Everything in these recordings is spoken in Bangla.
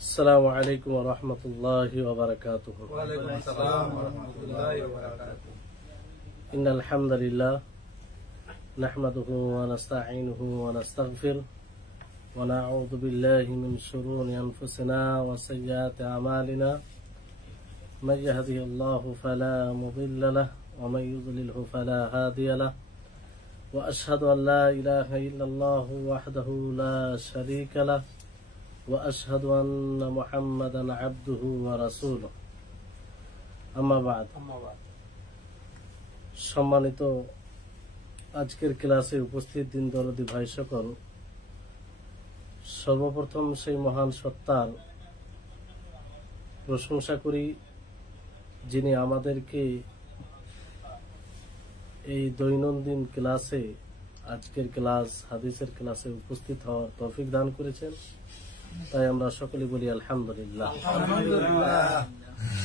আসসালামু আলাইকুম ওয়া রাহমাতুল্লাহি ওয়া বারাকাতুহু। ওয়া আলাইকুম আসসালাম ওয়া রাহমাতুল্লাহি ওয়া বারাকাতুহু। ইন্নাল হামদালিল্লাহ নাহমাদুহু ওয়া নাস্তাঈনুহু ওয়া নাস্তাগফিরুহ ওয়া নাউযু বিল্লাহি মিন শুরুরি আনফুসিনা ওয়া সাইয়্যাতি আমালিনা মান ইয়াহদিহিল্লাহু ফালা মুদিল্লা লাহু ওয়া মান ইউদ্লিলহু ফালা হাদিয়া লাহু ওয়া আশহাদু আন লা ইলাহা ইল্লাল্লাহু ওয়াহদাহু লা শারীকা লাহু ওয়া আশহাদু আন্না মুহাম্মাদান আবদুহু ওয়া রাসূলুহু। আম্মা বা'দ। সম্মানিত আজকের ক্লাসে উপস্থিত দিন দরদি ভাই সকল, সর্বপ্রথম সেই মহান সত্তার প্রশংসা করি যিনি আমাদেরকে এই দৈনন্দিন ক্লাসে, আজকের ক্লাস হাদিসের ক্লাসে উপস্থিত হওয়ার তৌফিক দান করেছেন। তাই আমরা সকলে বলি আলহামদুলিল্লাহ।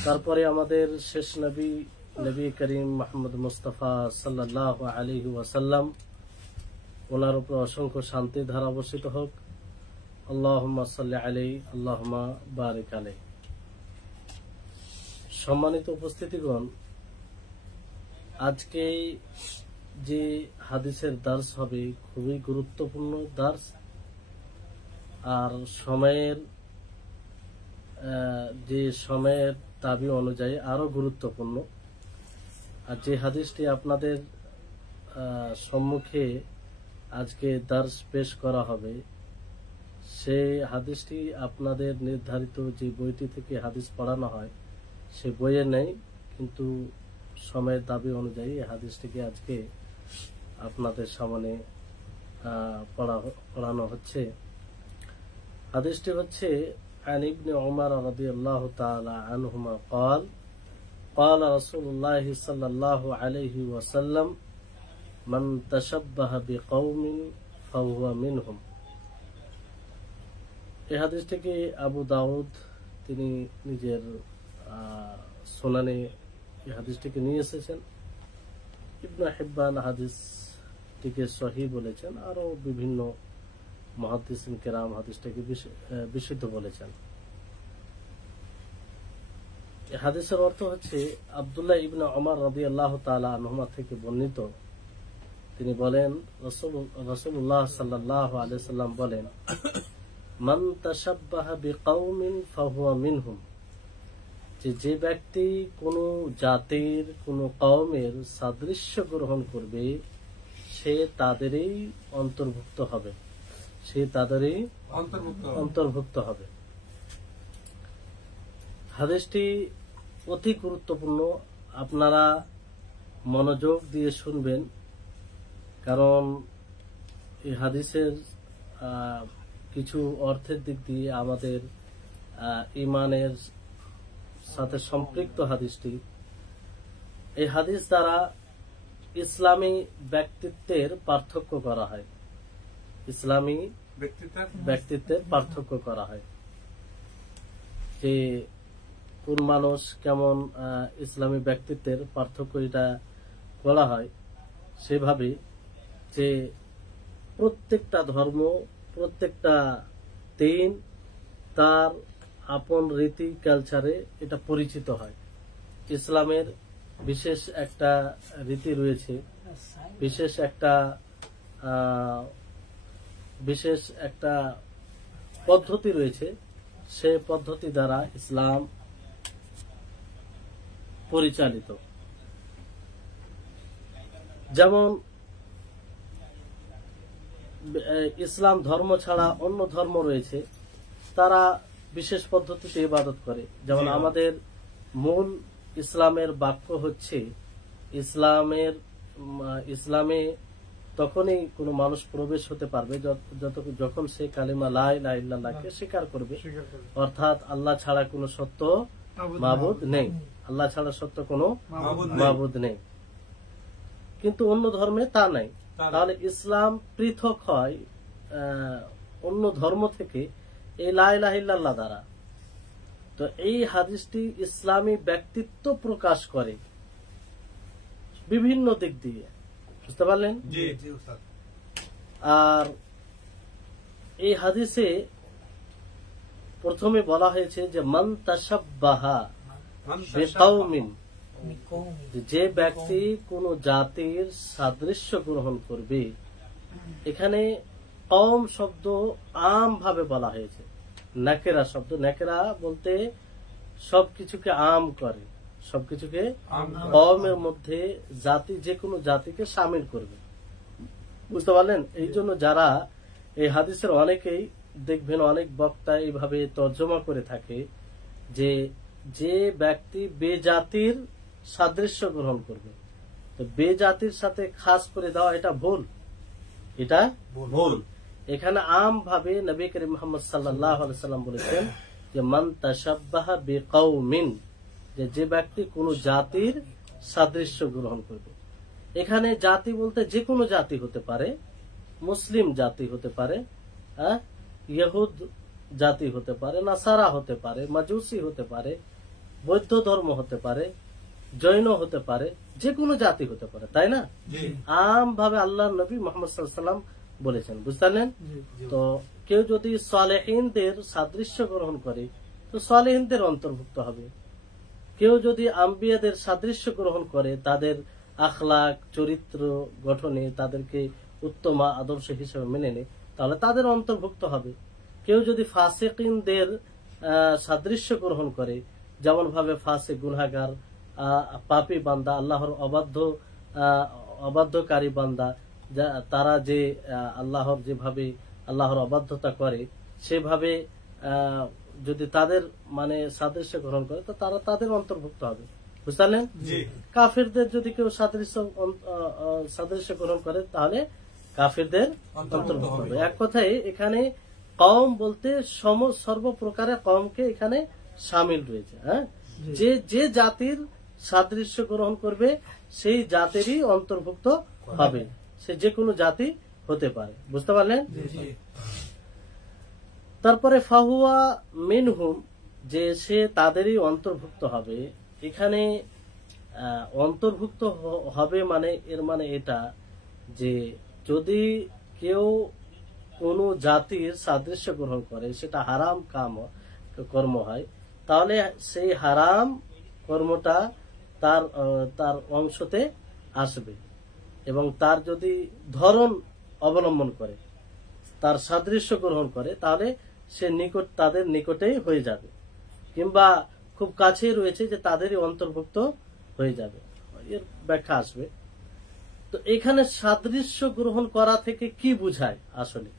তারপরে আমাদের শেষ নবী করিম মুহাম্মদ মুস্তাফা সাল্লাল্লাহু আলাইহি ওয়াসাল্লাম, ওনার উপর অসংখ্য শান্তির ধারা বর্ষিত হোক। আল্লাহুম্মা সাল্লি আলাইহি আল্লাহুম্মা বারিক আলাইহি। সম্মানিত উপস্থিতিগণ, আজকে যে হাদিসের দার্স হবে খুবই গুরুত্বপূর্ণ দার্স, আর সময়ের দাবি অনুযায়ী আরো গুরুত্বপূর্ণ। আর যে হাদিসটি আপনাদের সম্মুখে আজকে দার্স পেশ করা হবে, সেই হাদিসটি আপনাদের নির্ধারিত যে বইটি থেকে হাদিস পড়ানো হয় সে বইয়ে নেই, কিন্তু সময়ের দাবি অনুযায়ী এই হাদিসটিকে আজকে আপনাদের সামনে পড়ানো হচ্ছে। হাদিসটি হচ্ছে عن ابن عمر رضي الله تعالى عنهما قال قال رسول الله صلى الله عليه وسلم من تشبه بقوم فهو منهم। এই হাদিসটিকে আবু দাউদ তিনি নিজের সুনানে এই হাদিসটিকে নিয়ে এসেছেন। ইবনে হিব্বান হাদিসটিকে সহিহ বলেছেন, আরো বিভিন্ন মুহাদ্দিসিন কেরাম হাদিসটাকে বিশুদ্ধ বলেছেন। এই হাদিসের অর্থ হচ্ছে, আব্দুল্লাহ ইবনে ওমর রাদিয়াল্লাহু তাআলা আনহুমা থেকে বর্ণিত, তিনি বলেন রাসূলুল্লাহ সাল্লাল্লাহু আলাইহি ওয়াসাল্লাম বলেন, মান তাশাব্বাহা বিকাউমিন ফাহুয়া মিনহুম, যে ব্যক্তি কোন জাতির কোন কওমের সাদৃশ্য গ্রহণ করবে সে তাদেরই অন্তর্ভুক্ত হবে, অন্তর্ভুক্ত হবে। হাদিসটি অতি গুরুত্বপূর্ণ, আপনারা মনোযোগ দিয়ে শুনবেন, কারণ এই হাদিসের কিছু অর্থের দিক দিয়ে আমাদের ঈমানের সাথে সম্পৃক্ত হাদিসটি। এই হাদিস দ্বারা ইসলামী ব্যক্তিত্বের পার্থক্য করা হয়, ইসলামী ব্যক্তিত্বের পার্থক্য করা হয়, যে কোন মানুষ কেমন ইসলামী ব্যক্তিত্বের পার্থক্য এটা করা হয়। সেভাবে যে প্রত্যেকটা ধর্ম, প্রত্যেকটা দিন তার আপন রীতি কালচারে এটা পরিচিত হয়। ইসলামের বিশেষ একটা রীতি রয়েছে, বিশেষ একটা পদ্ধতি রয়েছে, সে পদ্ধতি দ্বারা ইসলাম পরিচালিত। যেমন ইসলাম ধর্ম ছাড়া অন্য ধর্ম রয়েছে, তারা বিশেষ পদ্ধতিতে ইবাদত করে। যেমন আমাদের মূল ইসলামের বাক্য হচ্ছে, ইসলামে তখনই কোনো মানুষ প্রবেশ হতে পারবে যখন সে কালিমা লা ইলাহা ইল্লাল্লাহকে স্বীকার করবে, অর্থাৎ আল্লাহ ছাড়া কোনো সত্য মাবুদ নেই, আল্লাহ ছাড়া সত্য কোনো মাবুদ নেই। কিন্তু অন্য ধর্মে তা নাই। তাহলে ইসলাম পৃথক হয় অন্য ধর্ম থেকে এই লা ইলাহা ইল্লাল্লাহ দ্বারা। তো এই হাদিসটি ইসলামী ব্যক্তিত্ব প্রকাশ করে বিভিন্ন দিক দিয়ে, বুঝতে পারলেন? আর এই হাদিসে প্রথমে বলা হয়েছে যে মান তাশাব্বাহা বিকাউমিন, যে ব্যক্তি কোন জাতির সাদৃশ্য গ্রহণ করবে। এখানে কওম শব্দ আম ভাবে বলা হয়েছে, নাকেরা শব্দ। নাকেরা বলতে সবকিছুকে আম করে, সবকিছুকে কওমের মধ্যে জাতি, যে কোনো জাতিকে শামিল করবে। বুঝতে পারলেন? এই জন্য যারা এই হাদিসের অনেকেই দেখবেন, অনেক বক্তা এইভাবে তর্জমা করে থাকে যে যে ব্যক্তি বেজাতির সাদৃশ্য গ্রহণ করবে, তো বেজাতির সাথে খাস করে দেওয়া এটা ভুল, এটা ভুল। এখানে আম ভাবে নবী করিম মুহাম্মদ সাল্লাল্লাহু আলাইহি সাল্লাম বলেছেন যে মান তাশাব্বাহা বিকাউমিন, যে ব্যক্তি কোন জাতির সাদৃশ্য গ্রহণ করবে। এখানে জাতি বলতে যে কোনো জাতি হতে পারে, মুসলিম জাতি হতে পারে, ইহুদ জাতি হতে পারে, নাসারা হতে পারে, মাজুসি হতে পারে, বৌদ্ধ ধর্ম হতে পারে, জৈন হতে পারে, যে কোনো জাতি হতে পারে, তাই না? আম ভাবে আল্লাহ নবী মুহাম্মদ সাল্লাল্লাহু আলাইহি ওয়াসাল্লাম বলেছেন, বুঝলেন? তো কেউ যদি সালেহিনদের সাদৃশ্য গ্রহণ করে তো সালেহিনদের অন্তর্ভুক্ত হবে। কেউ যদি আম্বিয়াদের সাদৃশ্য গ্রহণ করে, তাদের আখলাক চরিত্র গঠনে তাদেরকে উত্তম আদর্শ হিসেবে মেনে নেয়, তাহলে তাদের অন্তর্ভুক্ত হবে। কেউ যদি ফাসিকিনদের সাদৃশ্য গ্রহণ করে, যেমন ভাবে ফাসিক, গুনাহগার, পাপী বান্দা, আল্লাহর অবাধ্যকারী বান্দা, তারা যে আল্লাহর যেভাবে আল্লাহর অবাধ্যতা করে সেভাবে যদি তাদের মানে সাদৃশ্য গ্রহণ করে তো তারা তাদের অন্তর্ভুক্ত হবে, বুঝলেন? কাফিরদের যদি কেউ সাদৃশ্য গ্রহণ করে তাহলে কাফিরদের অন্তর্ভুক্ত হবে। এক কথায় এখানে কওম বলতে সর্বপ্রকারের কওমকে এখানে শামিল রয়েছে। হ্যাঁ, যে জাতির সাদৃশ্য গ্রহণ করবে সেই জাতিরই অন্তর্ভুক্ত হবে, সে যে কোনো জাতি হতে পারে, বুঝতে পারলেন? তারপরে ফাহুয়া মিনহুম, যে সে তাদেরই অন্তর্ভুক্ত হবে। এখানে অন্তর্ভুক্ত হবে মানে এর মানে এটা যে যদি কেউ কোন জাতির সাদৃশ্য গ্রহণ করে, সেটা হারাম কর্ম হয়, তাহলে সেই হারাম কর্মটা তার অংশতে আসবে। এবং তার যদি ধরন অবলম্বন করে, তার সাদৃশ্য গ্রহণ করে, তাহলে সে তাদের নিকটেই হয়ে যাবে, কিংবা খুব কাছে রয়েছে যে তাদেরই অন্তর্ভুক্ত হয়ে যাবে, এর ব্যাখ্যা আসবে। তো এখানে সাদৃশ্য গ্রহণ করা থেকে কি বুঝায়? আসলে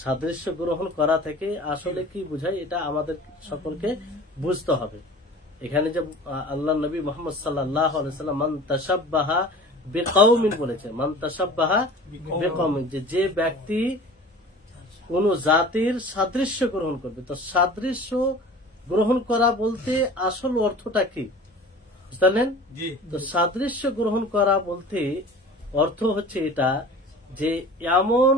সাদৃশ্য গ্রহণ করা থেকে আসলে কি বুঝায় এটা আমাদের সকলকে বুঝতে হবে। এখানে যে আল্লাহ নবী মুহাম্মদ সাল্লাল্লাহু আলাইহি ওয়াসাল্লাম মান তাশাব্বাহা বিকাউমিন বলেছে, মান তাশাব্বাহা বিকাউমিন, যে ব্যক্তি কোন জাতির সাদৃশ্য গ্রহণ করবে। তো সাদৃশ্য গ্রহণ করা বলতে আসল অর্থটা কি বুঝলেন? তো সাদৃশ্য গ্রহণ করা বলতে অর্থ হচ্ছে এটা যে এমন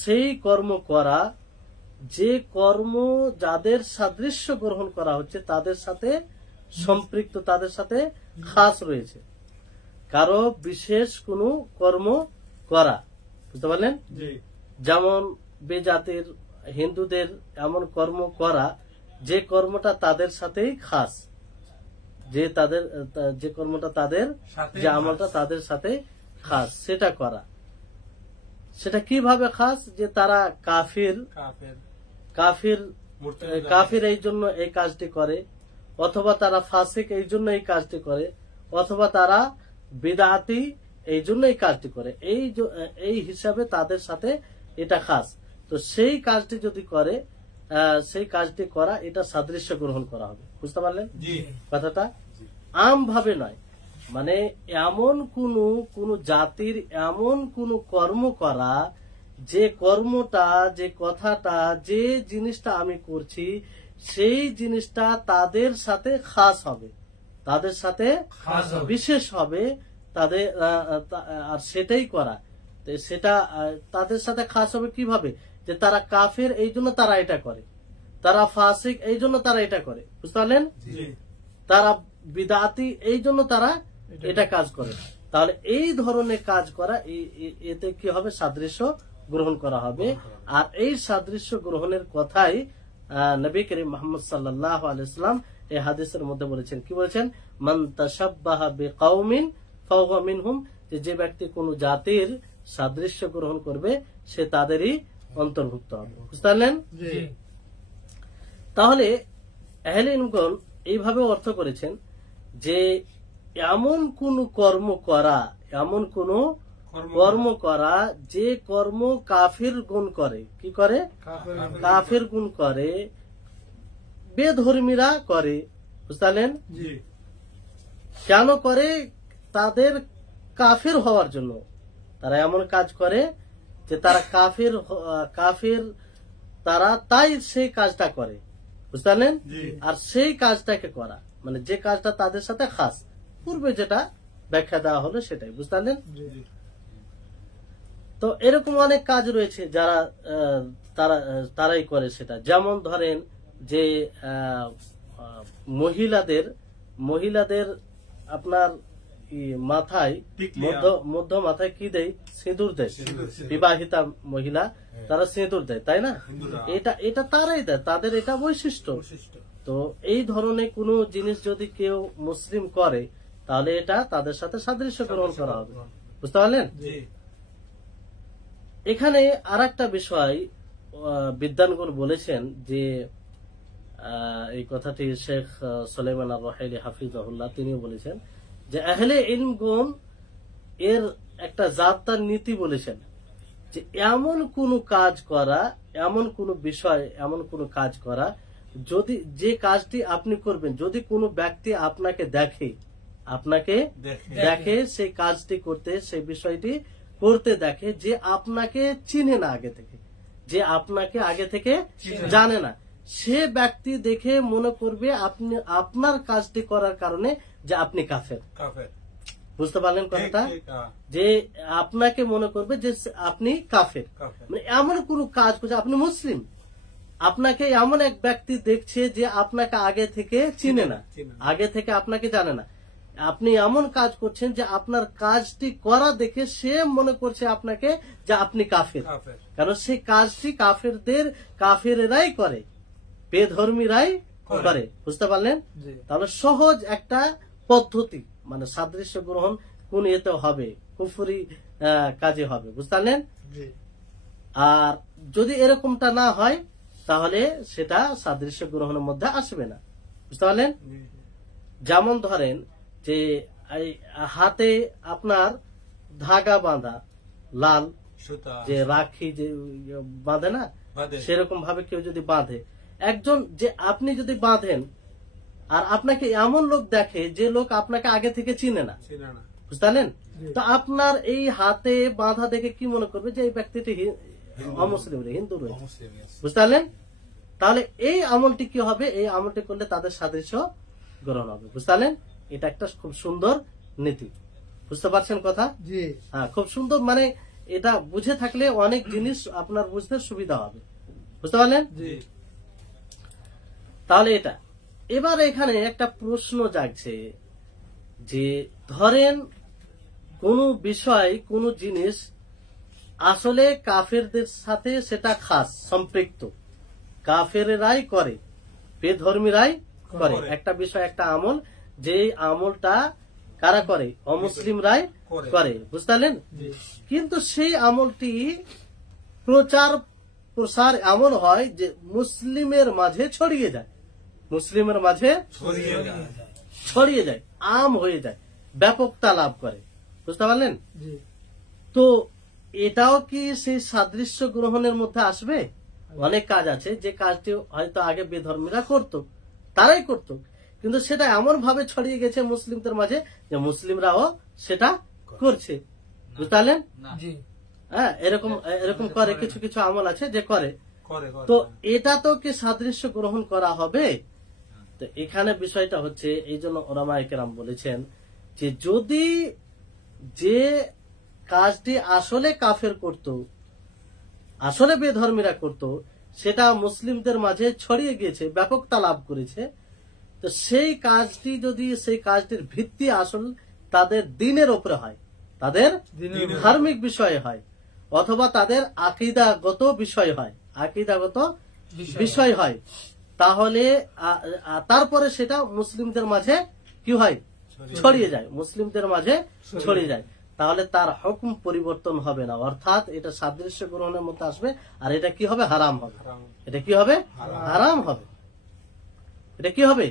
সেই কর্ম করা, যে কর্ম যাদের সাদৃশ্য গ্রহণ করা হচ্ছে তাদের সাথে সম্পৃক্ত, তাদের সাথে খাস রয়েছে, কারো বিশেষ কোনো কর্ম করা, বুঝতে পারলেন? যেমন বেজাতির হিন্দুদের এমন কর্ম করা যে কর্মটা তাদের সাথেই খাস, যে কর্মটা তাদের, যে আমলটা তাদের সাথে খাস, সেটা করা। সেটা কিভাবে খাস? যে তারা কাফির এই জন্য এই কাজটি করে, অথবা তারা ফাসিক এই জন্য এই কাজটি করে, অথবা তারা বিদআতি এই জন্য এই কাজটি করে, এই হিসাবে তাদের সাথে এটা খাস। তো সেই কাজটি যদি করে, সেই কাজটি করা, এটা সাদৃশ্য গ্রহণ করা হবে, বুঝতে পারলেন কথাটা? আম ভাবে নয়, মানে এমন কোন জাতির এমন কোন কর্ম করা, যে কর্মটা, যে কথাটা, যে জিনিসটা আমি করছি সেই জিনিসটা তাদের সাথে খাস হবে, তাদের সাথে বিশেষ হবে, তাদের আর সেটাই করা। সেটা তাদের সাথে খাস হবে কিভাবে? যে তারা কাফের এই জন্য তারা এটা করে, তারা ফাসিক এই জন্য তারা এটা করে, বুঝতে পারলেন? তারা বিদআতি এই জন্য তারা এটা কাজ করে। তাহলে এই ধরনের কাজ করা, এতে কি হবে? সাদৃশ্য গ্রহণ করা হবে। আর এই সাদৃশ্য গ্রহণের কথাই নবী করিম মুহাম্মদ সাল্লাল্লাহু আলাইহি ওয়াসাল্লাম এই হাদিসের মধ্যে বলেছেন। কি বলেছেন? মান তাশাব্বাহা বিকাউমিন ফাহুয়া মিনহুম, যে ব্যক্তি কোন জাতির সাদৃশ্য গ্রহণ করবে সে তাদেরই অন্তর্ভুক্ত হবে। বুঝতে পারলেন? তাহলে আহলে ইলমগণ এইভাবে অর্থ করেছেন যে এমন কোন কর্ম করা, এমন কোন কর্ম করা যে কর্ম কাফির গুণ করে, কি করে? কাফির গুণ করে, বেধর্মীরা করে। বুঝলেন? কেন করে? তাদের কাফির হওয়ার জন্য তারা এমন কাজ করে যে তারা কাফির তারা তাই সেই কাজটা করে। বুঝলেন? আর সেই কাজটাকে করা মানে যে কাজটা তাদের সাথে খাস, পূর্বে যেটা ব্যাখ্যা দেওয়া হলো সেটাই। বুঝলেন? তো এরকম অনেক কাজ রয়েছে যারা তারাই করে সেটা। যেমন ধরেন যে মহিলাদের আপনার মাথায় মধ্য মাথায় কি দেয়? সিঁদুর দেয়। বিবাহিতা মহিলা তারা সিঁদুর দেয়, তাই না? এটা তারাই দেয়, তাদের এটা বৈশিষ্ট্য। তো এই ধরনের কোন জিনিস যদি কেউ মুসলিম করে তাহলে এটা তাদের সাথে সাদৃশ্য গ্রহণ করা হবে। বুঝতে পারলেন? এখানে আর একটা বিষয় বিদ্বানগণ বলেছেন যে এই কথাটি শেখ সুলাইমান আর-রুহাইলি হাফিজাহুল্লাহ তিনিও বলেছেন যে আহলে ইলমগণ এর একটা জাবতার নীতি বলেছেন যে এমন কোন কাজ করা, এমন কোন বিষয়, এমন কোন কাজ করা যদি যে কাজটি আপনি করবেন, যদি কোনো ব্যক্তি আপনাকে দেখে সেই কাজটি করতে, সেই বিষয়টি করতে দেখে যে আপনাকে চিনে না আগে থেকে, যে আপনাকে আগে থেকে জানে না, সে ব্যক্তি দেখে মনে করবে আপনি আপনার কাজটি করার কারণে যে আপনি কাফের। বুঝতে পারলেন কথাটা? যে আপনাকে মনে করবে যে আপনি কাফের। মানে এমন কোন কাজ করছে, আপনি মুসলিম, আপনাকে এমন এক ব্যক্তি দেখছে যে আপনাকে আগে থেকে চিনে না, আগে থেকে আপনাকে জানে না, আপনি এমন কাজ করছেন যে আপনার কাজটি করা দেখে সে মনে করছে আপনাকে যে আপনি কাফের। কারণ সেই কাজটি কাফেরেরাই করে, বেধর্মীরাই করে। বুঝতে পারলেন? তাহলে সহজ একটা পদ্ধতি, মানে সাদৃশ্য গ্রহণ কোন এতে হবে, কুফরি কাজে হবে। বুঝতে পারলেন? আর যদি এরকমটা না হয় তাহলে সেটা সাদৃশ্য গ্রহণের মধ্যে আসবে না। বুঝতে পারলেন? যেমন ধরেন যে হাতে আপনার ধাগা বাঁধা, লাল যে রাখি যে বাঁধে না, সেরকম ভাবে কেউ যদি বাঁধে, একজন যে আপনি যদি বাঁধেন আর আপনাকে এমন লোক দেখে যে লোক আপনাকে আগে থেকে চিনে না, বুঝতে পারলেন? তো আপনার এই হাতে বাঁধা দেখে কি মনে করবে যে এই ব্যক্তিটি অমুসলিম, হিন্দু রয়েছে। বুঝতে পারলেন? তাহলে এই আমলটি কি হবে? এই আমলটি করলে তাদের সাদৃশ্য গ্রহণ হবে। বুঝতে পারলেন? এটা একটা খুব সুন্দর নীতি। বুঝতে পারছেন কথা? হ্যাঁ, খুব সুন্দর। মানে এটা বুঝে থাকলে অনেক জিনিস আপনার বুঝতে সুবিধা হবে। বুঝতে পারলেন? তাহলে এটা এবার এখানে একটা প্রশ্ন জাগছে যে ধরেন কোন বিষয়, কোন জিনিস আসলে কাফেরদের সাথে সেটা খাস সম্পৃক্ত, কাফেরেরাই করে, বেধর্মীরাই করে। একটা বিষয়, একটা আমল, যে আমলটা কারা করে? অমুসলিমরাই করে। বুঝতে পারলেন? কিন্তু সেই আমলটি প্রসার এমন হয় যে মুসলিমের মাঝে ছড়িয়ে যায়, মুসলিমের মাঝে ছড়িয়ে যায়, আম হয়ে যায়, ব্যাপকতা লাভ করে। বুঝতে পারলেন? তো এটাও কি সেই সাদৃশ্য গ্রহণের মধ্যে আসবে? অনেক কাজ আছে যে কাজটি হয়তো আগে বেধর্মীরা করতো, তারাই করত, কিন্তু সেটা এমন ভাবে ছড়িয়ে গেছে মুসলিমদের মাঝে যে মুসলিমরাও সেটা করছে। বুঝতে পারলেন? হ্যাঁ, এরকম করে, কিছু কিছু আমল আছে যে করে। তো এটা তো কি সাদৃশ্য গ্রহণ করা হবে? তো এখানে বিষয়টা হচ্ছে, এই জন্য ওলামায়ে কেরাম বলেছেন যে যদি যে কাজটি আসলে কাফের করত, আসলে বেধর্মীরা করত, সেটা মুসলিমদের মাঝে ছড়িয়ে গিয়েছে, ব্যাপকতা লাভ করেছে, তো সেই কাজটি যদি, সেই কাজটির ভিত্তি আসল তাদের দ্বীনের উপরে হয়, তাদের ধার্মিক বিষয়ে হয়, অথবা তাদের আকীদাগত বিষয় হয়, আকীদাগত বিষয় হয়, তাহলে তারপরে সেটা মুসলিমদের মাঝে কি হয়, ছড়িয়ে যায়, মুসলিমদের মাঝে ছড়িয়ে যায়, তাহলে তার হুকুম পরিবর্তন হবে না, অর্থাৎ এটা সাদৃশ্য গ্রহণের মধ্যে আসবে, আর এটা কি হবে, হারাম হবে। এটা কি হবে, হারাম হবে। এটা কি হবে,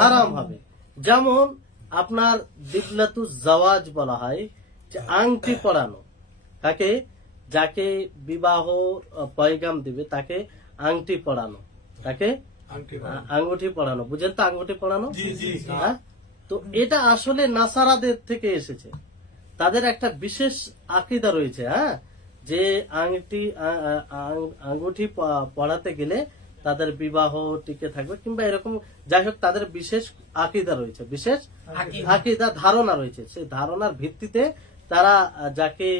হারাম হবে। যেমন আপনার দিবলাতুজ জাওয়াজ বলা হয়, যে আংটি পরানো, তাকে যাকে বিবাহ পয়গাম দিবে তাকে আংটি পরানো, তাকে আঙ্গুঠি পরানো, বুঝেন তো আঙ্গুঠি পরানো? হ্যাঁ, তো এটা আসলে নাসারাদের থেকে এসেছে, তাদের একটা বিশেষ আকীদা রয়েছে, হ্যাঁ, যে আঙ্গুঠি পরাতে গেলে তাদের বিবাহ টিকে থাকবে কিংবা এরকম, যাই হোক তাদের বিশেষ আকীদা রয়েছে, বিশেষ আকীদা ধারণা রয়েছে। সেই ধারণার ভিত্তিতে তারা যাকে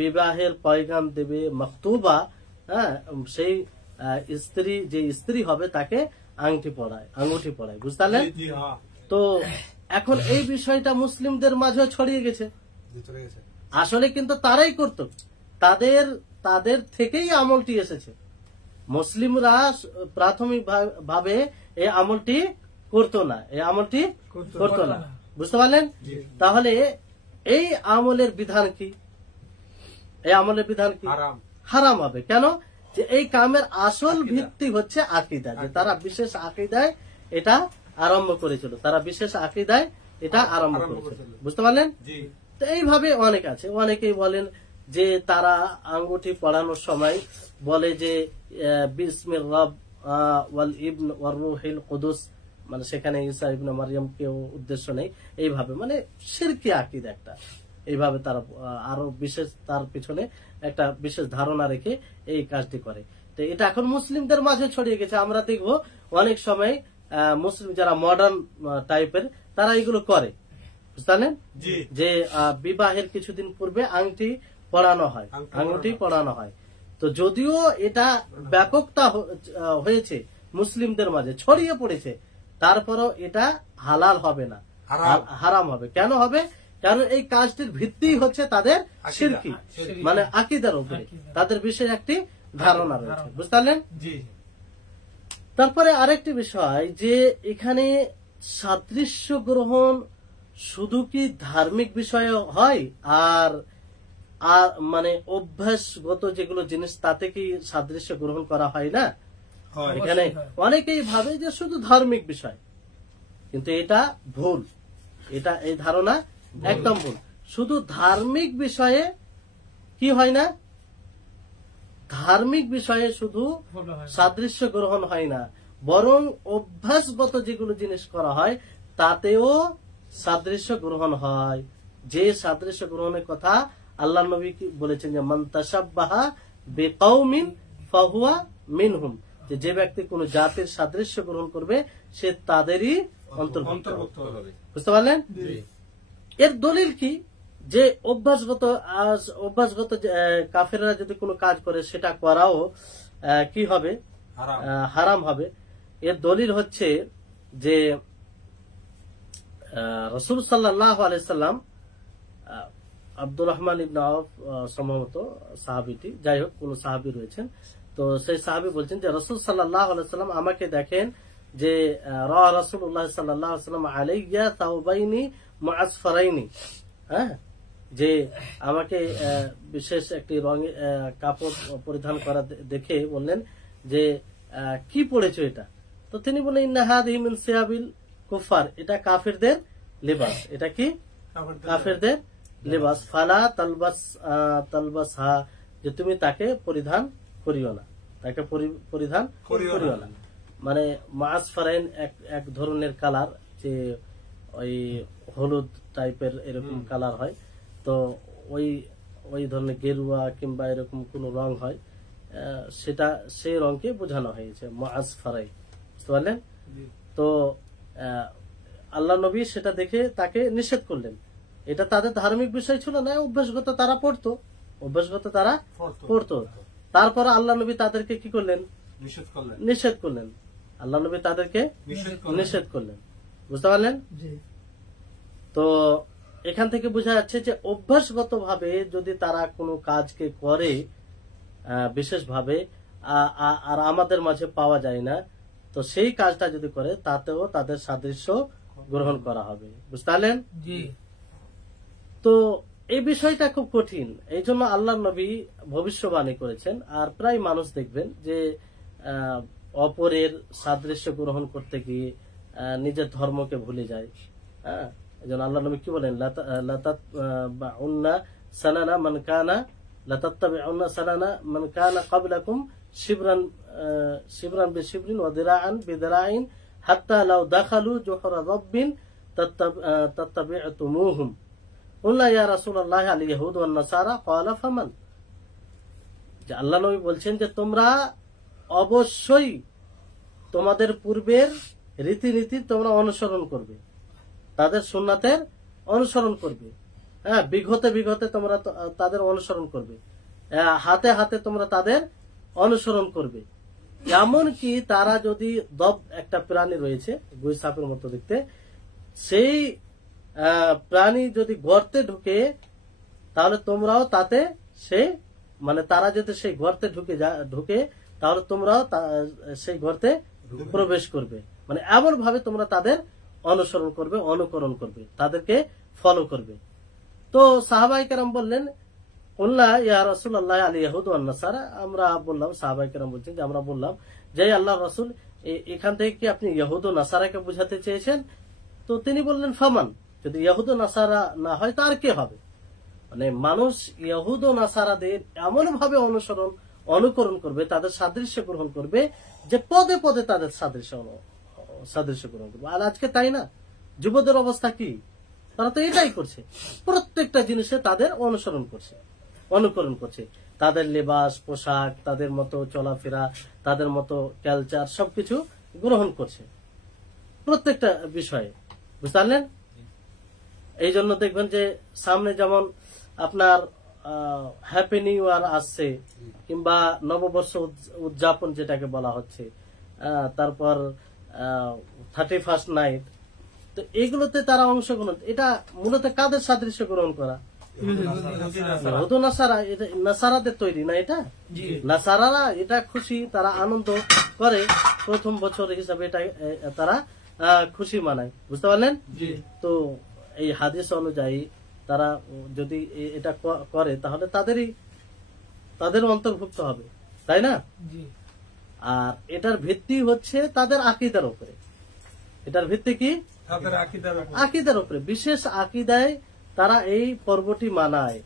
বিবাহের পয়গাম দেবে মাকতুবা, হ্যাঁ, সেই স্ত্রী, যে স্ত্রী হবে তাকে আংটি পরায়, আঙ্গুঠি পরায়, বুঝতে পারলেন? তো এখন এই বিষয়টা মুসলিমদের মাঝে ছড়িয়ে গেছে। আসলে কিন্তু তারাই করত, তাদের থেকেই আমলটি এসেছে। মুসলিমরা প্রাথমিক ভাবে এই আমলটি করতো না, এই আমলটি করতো না, বুঝতে পারলেন? তাহলে এই আমলের বিধান কি? এই আমলের বিধান কি? হারাম হবে। কেন? যে এই কামের আসল ভিত্তি হচ্ছে আকীদা, যে তারা বিশেষ আকীদায় এটা আরম্ভ করেছিল, তারা বিশেষ আকীদায় এটা আরম্ভ করেছিল, বুঝতে পারলেন? তো এইভাবে অনেক আছে, অনেকেই বলেন যে তারা আঙ্গুঠি পড়ানোর সময় বলে যে বিসমির রব ওয়াল ইবন ওয়ার রূহিল কুদুস, মানে সেখানে ঈসা ইবনে মারইয়ামকেও উদ্দেশ্য নেই, এইভাবে মানে শিরকি আকীদা একটা, এইভাবে তারা আরো বিশেষ তার পিছনে একটা বিশেষ ধারণা রেখে এই কাজটি করে। তো এটা এখন মুসলিমদের মাঝে ছড়িয়ে গেছে। আমরা দেখবো অনেক সময় মুসলিম যারা মডার্ন টাইপের তারা এগুলো করে, বুঝলেন? যে বিবাহের কিছুদিন পূর্বে আংটি পরানো হয়, আঙ্গুঠি পরানো হয়। তো যদিও এটা ব্যাপকতা হয়েছে মুসলিমদের মাঝে, ছড়িয়ে পড়েছে, তারপরও এটা হালাল হবে না, হারাম হবে। কেন হবে? কারণ এই কাজটির ভিত্তি হচ্ছে তাদের শিরকি, মানে আকীদার উপরে তাদের বিশেষ একটি ধারণা রয়েছে, বুঝতে পারলেন? তারপরে আরেকটি বিষয়, যে এখানে সাদৃশ্য গ্রহণ শুধু কি ধার্মিক বিষয়ে হয়, আর মানে অভ্যাসগত যেগুলো জিনিস তাতে কি সাদৃশ্য গ্রহণ করা হয় না? এখানে অনেকেই ভাবে যে শুধু ধার্মিক বিষয়, কিন্তু এটা ভুল, এটা এই ধারণা একদম ভুল। শুধু ধার্মিক বিষয়ে কি হয় না, ধার্মিক বিষয়ে শুধু সাদৃশ্য গ্রহণ হয় না, বরং অভ্যাসগত যেগুলো জিনিস করা হয় তাতেও সাদৃশ্য গ্রহণ হয়। যে সাদৃশ্য গ্রহণের কথা আল্লাহ নবী বলেছেন, যে মান তাশাব্বাহা বিকাউমিন ফাহুয়া মিনহুম, যে ব্যক্তি কোন জাতির সাদৃশ্য গ্রহণ করবে সে তাদেরই অন্তর্ভুক্ত হবে, বুঝতে পারলেন? এর দলিল কি? যে অভ্যাসগত কাফেররা যদি কোনো কাজ করে সেটা করাও কি হবে, হারাম হবে। এর দলিল হচ্ছে যে রাসূল সাল্লাল্লাহু আলাইহি সাল্লাম, আব্দুর রহমান ইবনে আওফ সম্ভবত সাহাবীটি, যাই হোক কোন সাহাবী রয়েছেন, তো সেই সাহাবী বলছেন যে রাসূল সাল্লাল্লাহু আলাইহি সাল্লাম আমাকে দেখেন যে রাসূলুল্লাহ সাল্লাল্লাহু আলাইহি সাল্লাম আলাইয়া সাওবাইনি মুআসফারাইনি, হ্যাঁ, যে আমাকে বিশেষ একটি রঙের কাপড় পরিধান করা দেখে বললেন যে কি পড়েছো এটা? তো তিনি বললেন ইন্না হাযিহি মিন সিয়াবিল কুফার, এটা কাফেরদের লিবাস, এটা কি কাফেরদের লিবাস, ফালা তালবাসহা, যে তুমি তাকে পরিধান করিও না, তাকে পরিধান করিও না। মানে মুআসফারাইন এক ধরনের কালার, যে ওই হলুদ টাইপের এরকম কালার হয়, তো ওই ধরনের গেরুয়া কিংবা এরকম কোন রং হয়, সেটা সেই রংকে বোঝানো হয়েছে মুআসফারাইন, বুঝতে পারলেন? তো আল্লাহ নবী সেটা দেখে তাকে নিষেধ করলেন। এটা তাদের ধার্মিক বিষয় ছিল না, অভ্যাসগত তারা পড়তো, অভ্যাসগত তারা পড়তো। তারপর আল্লাহ নবী তাদেরকে কি করলেন? নিষেধ করলেন। আল্লাহ নবী তাদেরকে নিষেধ করলেন, বুঝতে পারলেন? তো এখান থেকে বোঝা যাচ্ছে যে অভ্যাসগত ভাবে যদি তারা কোনো কাজকে করে বিশেষভাবে আর আমাদের মাঝে পাওয়া যায় না, তো সেই কাজটা যদি করে তাতেও তাদের সাদৃশ্য গ্রহণ করা হবে। বুঝতে পারলেন? তো এই বিষয়টা খুব কঠিন, এই জন্য আল্লাহ নবী ভবিষ্যবাণী করেছেন। আর প্রায় মানুষ দেখবেন যে অপরের সাদৃশ্য গ্রহণ করতে গিয়ে নিজের ধর্মকে ভুলে যায়। হ্যাঁ, এই জন্য আল্লাহ নবী কি বলেন, সানানা মান কানা লাতাত্তাবিউন্না সানানা মান কানা ক্বাবলাকুম শিবরান শিবরান বিশিবরিন ওয়া দিরাআন বিদিরাইন হাত্তা লাউ দাখালু জুহরা রাব্বিন তাত্তাবিউতুমুহুম কুল্লা ইয়া রাসূলুল্লাহ আল ইয়াহুদ ওয়ান নাসারা ক্বালা ফামান। যে আল্লাহ নবী বলছেন যে তোমরা অবশ্যই তোমাদের পূর্বের রীতিনীতি তোমরা অনুসরণ করবে, তাদের সুন্নাতের অনুসরণ করবে। হ্যাঁ, বিগতে বিগতে তোমরা তাদের অনুসরণ করবে, হাতে হাতে তোমরা তাদের অনুসরণ করবে। এমনকি তারা যদি একটা প্রাণী রয়েছে গুই সাপের মতো দেখতে, সেই প্রাণী যদি গর্তে ঢুকে তাহলে তোমরাও তাতে তারা যদি সেই গর্তে ঢুকে তাহলে তোমরাও সেই গর্তে প্রবেশ করবে। মানে এমন ভাবে তোমরা তাদের অনুসরণ করবে, অনুকরণ করবে, তাদেরকে ফলো করবে। তো সাহাবায়ে কেরাম বললেন, কুল্লা ইয়া রাসূলুল্লাহ আল ইয়াহুদ ওয়ান নাসারা, আমরা বললাম, সাহাবায়ে কেরাম বলছেন যে আমরা বললাম যে আল্লাহর রাসূল এখান থেকে কি আপনি ইহুদ ও নাসারাকে বোঝাতে চেয়েছেন? তো তিনি বললেন ফামান, যদি ইহুদ ও নাসারা না হয় তার কে হবে? মানে মানুষ ইহুদ ও নাসারাদের এমন ভাবে অনুকরণ করবে, তাদের সাদৃশ্য গ্রহণ করবে যে পদে পদে তাদের সাদৃশ্য গ্রহণ করবে। আর আজকে তাই না? যুবদের অবস্থা কি? তারা তো এটাই করছে, প্রত্যেকটা জিনিসে তাদের অনুকরণ করছে। তাদের লেবাস পোশাক, তাদের মতো চলাফেরা, তাদের মতো কালচার সবকিছু গ্রহণ করছে প্রত্যেকটা বিষয়ে। বুঝতে পারলেন? এই জন্য দেখবেন যে সামনে যেমন আপনার হ্যাপি নিউ ইয়ার আসছে, কিংবা নববর্ষ উদযাপন যেটাকে বলা হচ্ছে, তারপর 31st নাইট, তো এগুলোতে তারা অংশগ্রহণ, এটা মূলত কাদের সাদৃশ্য গ্রহণ করা? ইহুদ ও নাসারাদের তৈরি না এটা? নাসারারা এটা খুশি, তারা আনন্দ করে, প্রথম বছর হিসাবে এটা তারা খুশি মানায়। বুঝতে পারলেন? তো এই হাদিস অনুযায়ী তারা যদি এটা করে তাহলে তাদের অন্তর্ভুক্ত হবে, তাই না? আর এটার ভিত্তি হচ্ছে তাদের আকীদার উপরে। এটার ভিত্তি কি? আকীদার উপরে। বিশেষ আকীদায় তারা এই পর্বটি মানায়,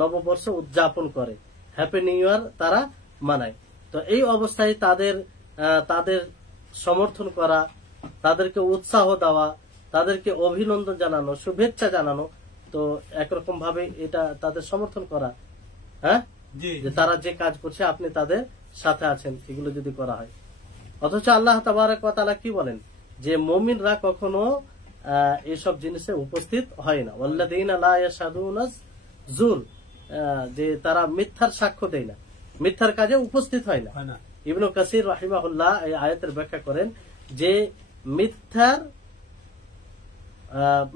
নববর্ষ উদযাপন করে, হ্যাপি নিউ ইয়ার তারা মানায়। তো এই অবস্থায় তাদের সমর্থন করা, তাদেরকে উৎসাহ দেওয়া, তাদেরকে অভিনন্দন জানানো, শুভেচ্ছা জানানো, তো একরকম ভাবে এটা তাদের সমর্থন করা। হ্যাঁ, যে তারা যে কাজ করছে আপনি তাদের সাথে আছেন, এগুলো যদি করা হয়। অথচ আল্লাহ তাবারক ওয়া তাআলা কি বলেন? যে মুমিনরা কখনো এইসব জিনিসে উপস্থিত হয় না। ওয়াল্লাযীনা লা ইয়াশহাদুনা যুর, যে তারা মিথ্যার সাক্ষ্য দেয় না, মিথ্যার কাজে উপস্থিত হয় না। ইবনে কাসির রাহিমাহুল্লাহ এই আয়াতের ব্যাখ্যা করেন যে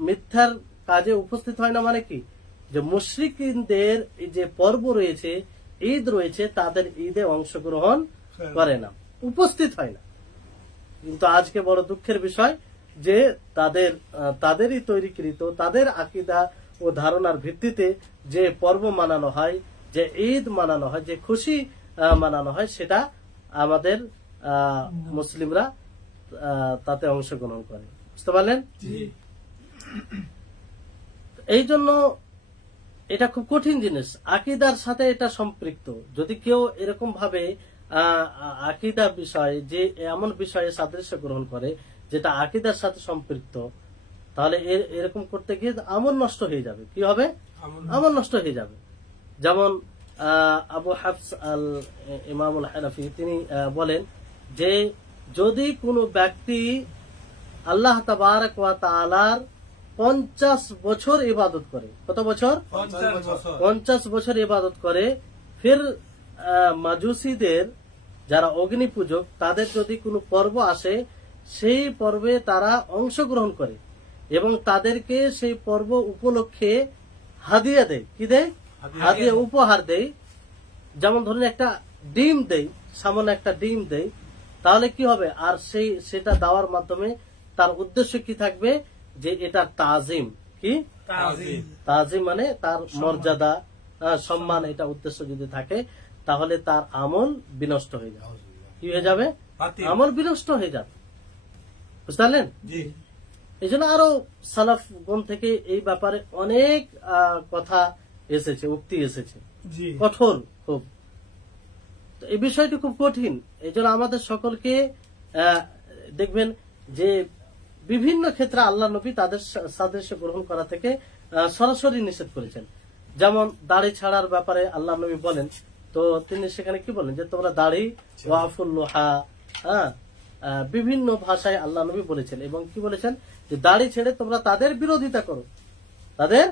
মিথ্যার কাজে উপস্থিত হয় না মানে কি? যে মুশরিকদের যে পর্ব রয়েছে, ঈদ রয়েছে, তাদের ঈদে অংশগ্রহণ করে না, উপস্থিত হয় না। কিন্তু আজকে বড় দুঃখের বিষয় যে তাদেরই তৈরিকৃত, তাদের আকীদা ও ধারণার ভিত্তিতে যে পর্ব মানানো হয়, যে ঈদ মানানো হয়, যে খুশি মানানো হয়, সেটা আমাদের মুসলিমরা তাতে অংশগ্রহণ করে। বুঝতে পারলেন? এই জন্য এটা খুব কঠিন জিনিস, আকীদার সাথে এটা সম্পৃক্ত। যদি কেউ এরকম ভাবে আকীদা বিষয়, যে এমন বিষয়ে সাদৃশ্য গ্রহণ করে যেটা আকীদার সাথে সম্পৃক্ত, তাহলে এরকম করতে গিয়ে আমল নষ্ট হয়ে যাবে। কি হবে? আমল নষ্ট হয়ে যাবে। যেমন আবু হাফস আল ইমামুল হানাফি তিনি বলেন যে যদি কোনো ব্যক্তি আল্লাহ তাবারক ওয়া তাআলার 50 বছর ইবাদত করে, কত বছর? 50 বছর ইবাদত করে, ফির মাজুসীদের যারা অগ্নি পূজক, তাদের যদি কোনো পর্ব আসে, সেই পর্বে তারা অংশগ্রহণ করে এবং তাদেরকে সেই পর্ব উপলক্ষে হাদিয়া দেয়। কি দেয়? হাদিয়া, উপহার দেয়। যেমন ধরুন একটা ডিম দেয়, সামান্য একটা ডিম দেয়, তাহলে কি হবে? আর সেটা দেওয়ার মাধ্যমে তার উদ্দেশ্য কি থাকবে? যে এটা তাজিম। কি তাজিম? মানে তার মর্যাদা, সম্মান, এটা উদ্দেশ্য যদি থাকে তাহলে তার আমল বিনষ্ট হয়ে যাবে। কি হয়ে যাবে? আমল বিনষ্ট হয়ে যাবে। বুঝতে পারলেন? এই জন্য আরো সালাফগণ থেকে এই ব্যাপারে অনেক কথা এসেছে, উক্তি এসেছে, কঠোর খুব। এই বিষয়টি খুব কঠিন। এই জন্য আমাদের সকলকে দেখবেন যে বিভিন্ন ক্ষেত্রে আল্লাহ নবী তাদের সাদৃশ্য গ্রহণ করা থেকে সরাসরি নিষেধ করেছেন। যেমন দাড়ি ছাড়ার ব্যাপারে আল্লাহ নবী বলেন, তো তিনি সেখানে কি বলেন? যে তোমরা দাড়ি ওয়াফুল্লুহা, বিভিন্ন ভাষায় আল্লাহ নবী বলেছেন। এবং কি বলেছেন? যে দাড়ি ছেড়ে তোমরা তাদের বিরোধিতা করো, তাদের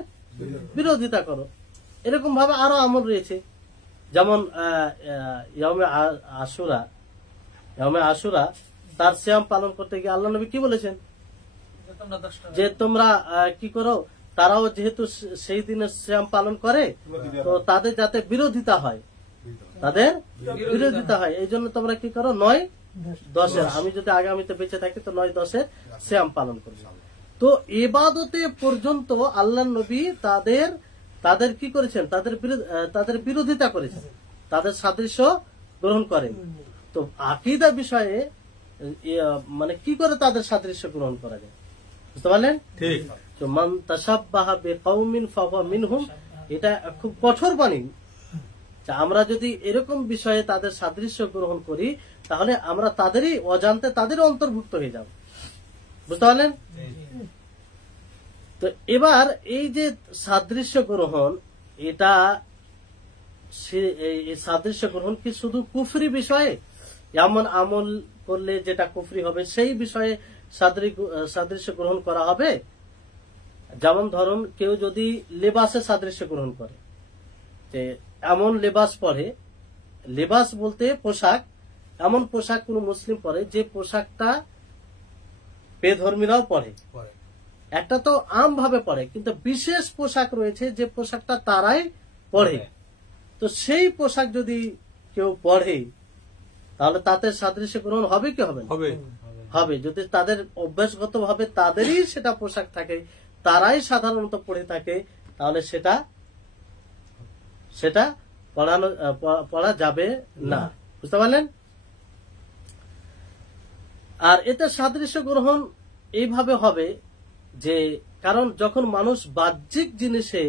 বিরোধিতা করো। এরকম ভাবে আরো আমল রয়েছে। যেমন ইয়াউমে আশুরা, তার সিয়াম পালন করতে গিয়ে আল্লাহ নবী কি বলেছেন? যে তোমরা কি করো? তারাও যেহেতু সেই দিনের সিয়াম পালন করে, তো তাদের যাতে বিরোধিতা হয়, তাদের বিরোধিতা হয়, এই জন্য তোমরা কি করো? 9-10 আমি যদি আগামীতে বেঁচে থাকি তো 9-10 সিয়াম পালন করবো। তো ইবাদতে পর্যন্ত আল্লাহ নবী তাদের কি করেছেন? তাদের বিরোধিতা করেছেন, তাদের সাদৃশ্য গ্রহণ করেন। তো আকীদা বিষয়ে মানে কি করে তাদের সাদৃশ্য গ্রহণ করা যায়? বুঝতে পারলেন? ঠিক। তো মান তাশাব্বাহা বিকাউমিন ফাহুয়া মিনহুম, এটা খুব কঠোর বাণী। আমরা যদি এরকম বিষয়ে তাদের সাদৃশ্য গ্রহণ করি তাহলে আমরা তাদেরই অজান্তে তাদের অন্তর্ভুক্ত হয়ে যাব। বুঝতে পারলেন? তো এবার এই যে সাদৃশ্য গ্রহণ, এটা সাদৃশ্য গ্রহণ কি শুধু কুফরি বিষয়ে? এমন আমল করলে যেটা কুফরি হবে সেই বিষয়ে সাদৃশ্য গ্রহণ করা হবে? যেমন ধরুন কেউ যদি লেবাসে সাদৃশ্য গ্রহণ করে, যে এমন লেবাস পরে, লেবাস বলতে পোশাক, এমন পোশাক কোন মুসলিম পরে যে পোশাকটা বেধর্মীরাও পরে, একটা তো আম ভাবে পরে, কিন্তু বিশেষ পোশাক রয়েছে যে পোশাকটা তারাই পরে। তো সেই পোশাক যদি কেউ পরে তাহলে তাদের সাদৃশ্য গ্রহণ হবে কি হবে? হবে। যদি তাদের অভ্যাসগত ভাবে তাদেরই সেটা পোশাক থাকে, তারাই সাধারণত পড়ে থাকে, তাহলে সেটা পড়া যাবে না। বুঝতে পারলেন? আর এতে সাদৃশ্য গ্রহণ এইভাবে হবে যে, কারণ যখন মানুষ বাহ্যিক জিনিসে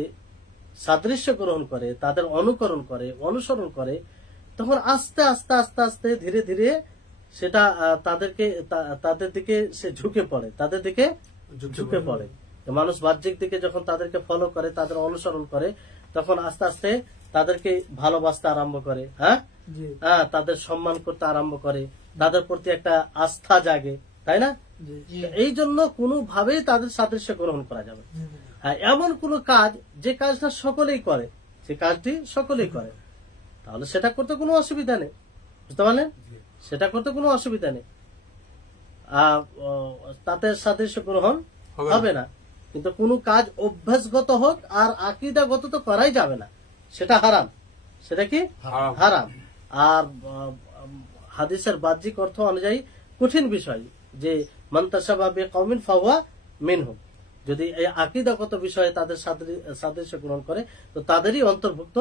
সাদৃশ্য গ্রহণ করে, তাদের অনুকরণ করে, অনুসরণ করে, তখন আস্তে আস্তে আস্তে আস্তে ধীরে ধীরে সেটা তাদের দিকে সে ঝুঁকে পড়ে, তাদের দিকে ঝুঁকে পড়ে। মানুষ বাহ্যিক দিকে যখন তাদেরকে ফলো করে, তাদের অনুসরণ করে, তখন আস্তে আস্তে তাদেরকে ভালোবাসতে আরম্ভ করে, তাদের সম্মান করতে আরম্ভ করে, তাদের প্রতি একটা আস্থা জাগে, তাই না? এই জন্য কোনোভাবেই তাদের সাদৃশ্য গ্রহণ করা যাবে। এমন কোন কাজ যে কাজটা সকলেই করে, সে কাজটি সকলেই করে, তাহলে সেটা করতে কোনো অসুবিধা নেই। বুঝতে পারলেন? সেটা করতে কোনো অসুবিধা নেই, তাতে সাদৃশ্য গ্রহণ হবে না। কিন্তু কোনো কাজ অভ্যাসগত হোক আর আকীদাগত তো করাই যাবে না, সেটা হারাম। সেটা কি? হারাম। আর হাদিসের বাহ্যিক অর্থ অনুযায়ী কঠিন বিষয় যে মান তাশাব্বাহা বিকাউমিন ফাহুয়া মিনহুম, যদি এই আকীদাগত বিষয়ে তাদের সাদৃশ্য গ্রহণ করে তো তাদেরই অন্তর্ভুক্ত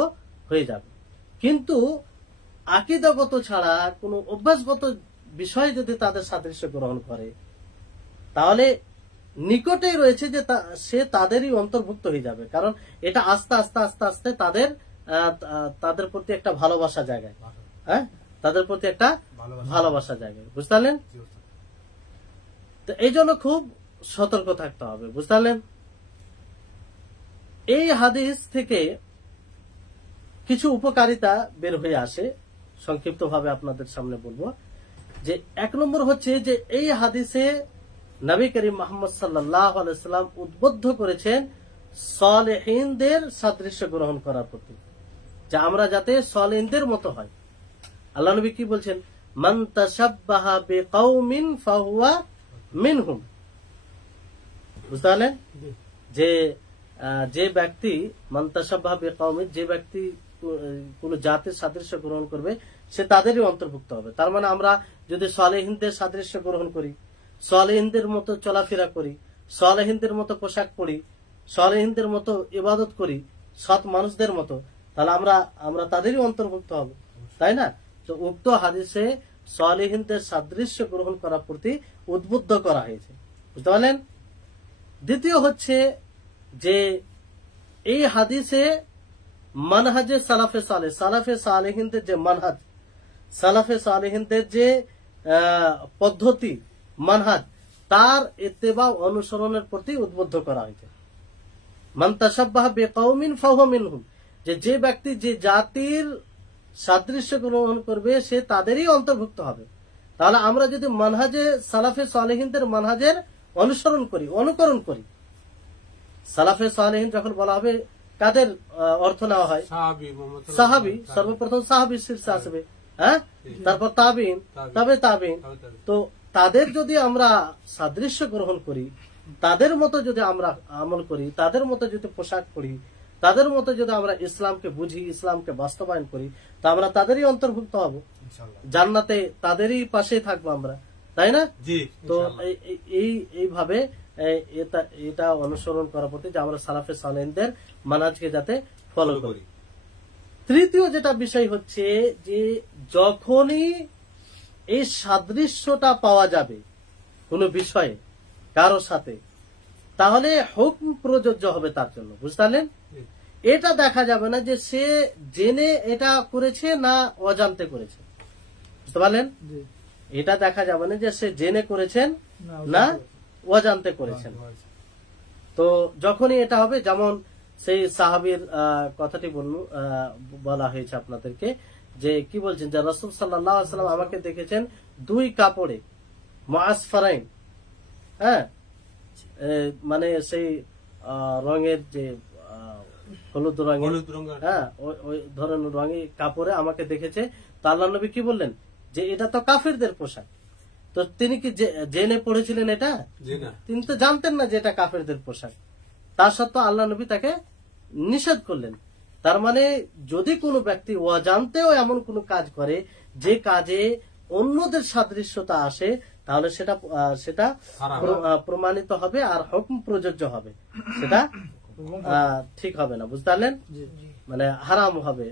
হয়ে যাবে। কিন্তু আকীদাগত ছাড়া কোনো অভ্যাসগত বিষয়ে যদি তাদের সাদৃশ্য গ্রহণ করে তাহলে নিকটেই রয়েছে যে সে তাদেরই অন্তর্ভুক্ত হয়ে যাবে। কারণ এটা আস্তে আস্তে আস্তে আস্তে তাদের প্রতি একটা ভালোবাসা জায়গায়, তাদের প্রতি একটা ভালোবাসা জায়গায়। বুঝতে পারলেন? তো এই জন্য খুব সতর্ক থাকতে হবে। বুঝতে পারলেন? এই হাদিস থেকে কিছু উপকারিতা বের হয়ে আসে, সংক্ষিপ্ত ভাবে আপনাদের সামনে বলবো। যে 1 নম্বর হচ্ছে যে এই হাদিসে নবী করিম মুহাম্মদ সাল্লাল্লাহু আলাইহি ওয়াসাল্লাম উদ্বুদ্ধ করেছেন সালেহিনদের সাদৃশ্য গ্রহণ করার প্রতি, যে আমরা যাতে সালেহিনদের মতো হয়। আল্লাহ নবী কি বলছেন? মান তাশাব্বাহা বিকাউমিন ফাহুয়া মিনহুম, বুঝতে পারলেন? যে যে ব্যক্তি মান তাশাব্বাহা বিকওমিন, যে ব্যক্তি কোন জাতির সাদৃশ্য গ্রহণ করবে সে তাদেরই অন্তর্ভুক্ত হবে। তার মানে আমরা যদি সালেহিনদের সাদৃশ্য গ্রহণ করি, সালেহিনদের মতো চলাফেরা করি, সালেহিনদের মতো পোশাক পরি, সালেহিনদের মতো ইবাদত করি, সৎ মানুষদের মতো, তাহলে আমরা তাদেরই অন্তর্ভুক্ত হব, তাই না? তো উক্ত হাদিসে সালেহিনদের সাদৃশ্য গ্রহণ করার প্রতি উদ্বুদ্ধ করা হয়েছে। বুঝতে পারলেন? দ্বিতীয় হচ্ছে যে এই হাদিসে মানহাজে সালাফে সালেহ, সালাফে সালেহিনদের যে মানহাজ, সালাফে সালেহিনদের যে পদ্ধতি মানহাজ, তার ইত্তেবা অনুসরণের প্রতি উদ্বুদ্ধ করা হয়েছে। মান তাশাব্বাহা বিকওমিন ফাহুয়া মিনহুম, যে ব্যক্তি যে জাতির সাদৃশ্য গ্রহণ করবে সে তাদেরই অন্তর্ভুক্ত হবে। তাহলে আমরা যদি মানহাজে সালাফে সালেহিনদের মানহাজের অনুকরণ করি, সালাফে সালেহিন যখন বলা হবে কাদের অর্থ নেওয়া হয়? সাহাবী, সর্বপ্রথম সাহাবী শীর্ষে আসবে, হ্যাঁ, তারপর তাবিঈন, তবে তাবিঈন। তো তাদের যদি আমরা সাদৃশ্য গ্রহণ করি, তাদের মতো যদি আমরা আমল করি, তাদের মতো যদি পোশাক পরি, তাদের মতো যদি আমরা ইসলামকে বুঝি, ইসলামকে বাস্তবায়ন করি, তা আমরা তাদেরই অন্তর্ভুক্ত হব, জান্নাতে তাদেরই পাশে থাকবো আমরা, তাই না? তো এইভাবে এটা অনুসরণ করার প্রতি যে আমরা সালাফে সালেহিনদের মানহাজকে যাতে ফলো করি। তৃতীয় যেটা বিষয় হচ্ছে যে যখনই এই সাদৃশ্যটা পাওয়া যাবে কোন বিষয়ে কারো সাথে, তাহলে হুকম প্রযোজ্য হবে তার জন্য। বুঝতে পারলেন? এটা দেখা যাবে না যে সে জেনে এটা করেছে না অজান্তে করেছে। বুঝতে পারলেন? এটা দেখা যাবে না যে সে জেনে করেছেন না অজান্তে করেছেন। তো যখনই এটা হবে, যেমন সেই সাহাবীর কথাটি বলা হয়েছে আপনাদেরকে, যে কি বলছেন, যে রাসূল সাল্লাল্লাহু আলাইহি ওয়াসাল্লাম আমাকে দেখেছেন দুই কাপড়ে মুআসফারাইন, হ্যাঁ, মানে সেই রঙের যে হলুদ রঙের, হ্যাঁ, ওই ধরনের রঙের কাপড়ে আমাকে দেখেছে। তো আল্লাহর নবী কি বললেন যে এটা তো কাফেরদের পোশাক। তো তিনি কি জেনে পড়েছিলেন এটা? তিনি তো জানতেন না যে এটা কাফেরদের পোশাক। তা সত্ত্বেও আল্লাহ নবী তাকে নিষেধ করলেন। তার মানে যদি কোনো ব্যক্তি অজান্তেও এমন কোনো কাজ করে যে কাজে অন্যদের সাদৃশ্যতা আসে, তাহলে সেটা প্রমাণিত হবে আর হুকম প্রযোজ্য হবে, সেটা ঠিক হবে না। বুঝতে পারলেন? মানে হারাম হবে,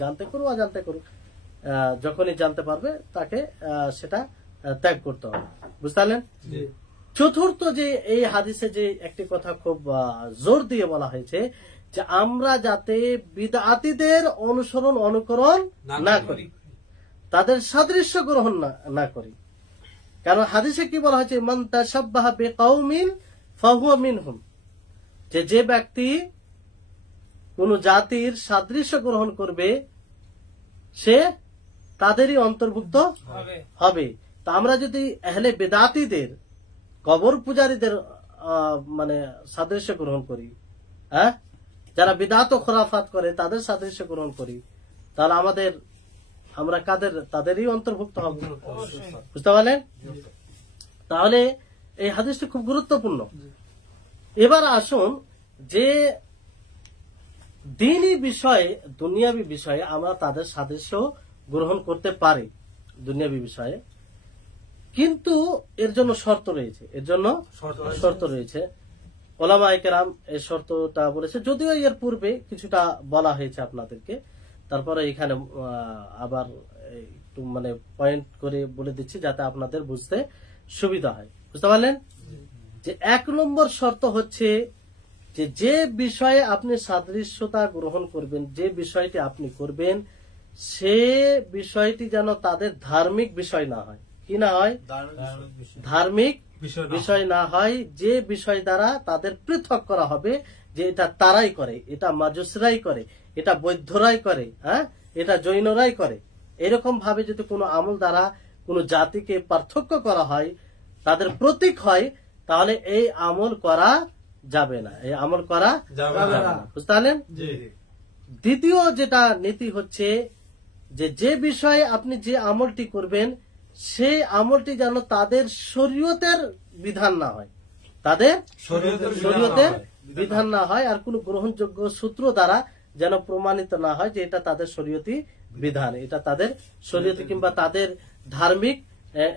জানতে করুক অজান্তে করুক, যখনই জানতে পারবে তাকে সেটা ত্যাগ করতে হবে। বুঝতে পারলেন? চতুর্থ যে এই হাদিসে যে একটি কথা খুব জোর দিয়ে বলা হয়েছে যে আমরা যাতে বিদআতীদের অনুকরণ না করি, তাদের সাদৃশ্য গ্রহণ না করি। কারণ হাদিসে কি বলা হয়েছে, মান তাশাব্বাহা বিকওমিন ফাহুয়া মিনহুম, যে ব্যক্তি কোন জাতির সাদৃশ্য গ্রহণ করবে সে তাদেরই অন্তর্ভুক্ত হবে। তা আমরা যদি আহলে বিদআতীদের, কবর পূজারীদের মানে সাদৃশ্য গ্রহণ করি, হ্যাঁ, যারা বিদআত ও খুরাফাত করে তাদের সাদৃশ্য গ্রহণ করি, তাহলে আমরা তাদেরই অন্তর্ভুক্ত হব। বুঝতে পারলেন? তাহলে এই হাদিসটি খুব গুরুত্বপূর্ণ। এবার আসুন যে দ্বীনি বিষয়ে, দুনিয়াবী বিষয়ে আমরা তাদের সাদৃশ্য গ্রহণ করতে পারি দুনিয়াবী বিষয়ে, কিন্তু এর জন্য শর্ত রয়েছে। ওলামায়ে কেরাম এই শর্তটা বলেছে, যদিও এর পূর্বে কিছুটা বলা হয়েছে আপনাদেরকে, তারপরে এখানে আবার একটু মানে পয়েন্ট করে বলে দিচ্ছি যাতে আপনাদের বুঝতে সুবিধা হয়। বুঝতে পারলেন? যে 1 নম্বর শর্ত হচ্ছে যে বিষয়ে আপনি সাদৃশ্যতা গ্রহণ করবেন, যে বিষয়টি আপনি করবেন, সে বিষয়টি যেন তাদের ধার্মিক বিষয় না হয়। কি না হয়? ধার্মিক বিষয় না হয়, যে বিষয় দ্বারা তাদের পৃথক করা হবে, যে এটা তারাই করে, এটা মাজুসরাই করে, এটা বৌদ্ধরাই করে, হ্যাঁ, এটা জৈনরাই করে। এরকম ভাবে যদি কোনো আমল দ্বারা কোনো জাতিকে পার্থক্য করা হয়, তাদের প্রতীক হয়, তাহলে এই আমল করা যাবে না, বুঝতে পারলেন? দ্বিতীয় যেটা নীতি হচ্ছে যে বিষয়ে আপনি যে আমলটি করবেন সেই আমলটি যেন তাদের শরীয়তের বিধান না হয়, তাদের শরীয়তের শরীয়তের বিধান না হয়, আর কোন গ্রহণযোগ্য সূত্র দ্বারা যেন প্রমাণিত না হয় যে এটা তাদের শরীয়তি বিধান, এটা তাদের শরীয়তি কিংবা তাদের ধার্মিক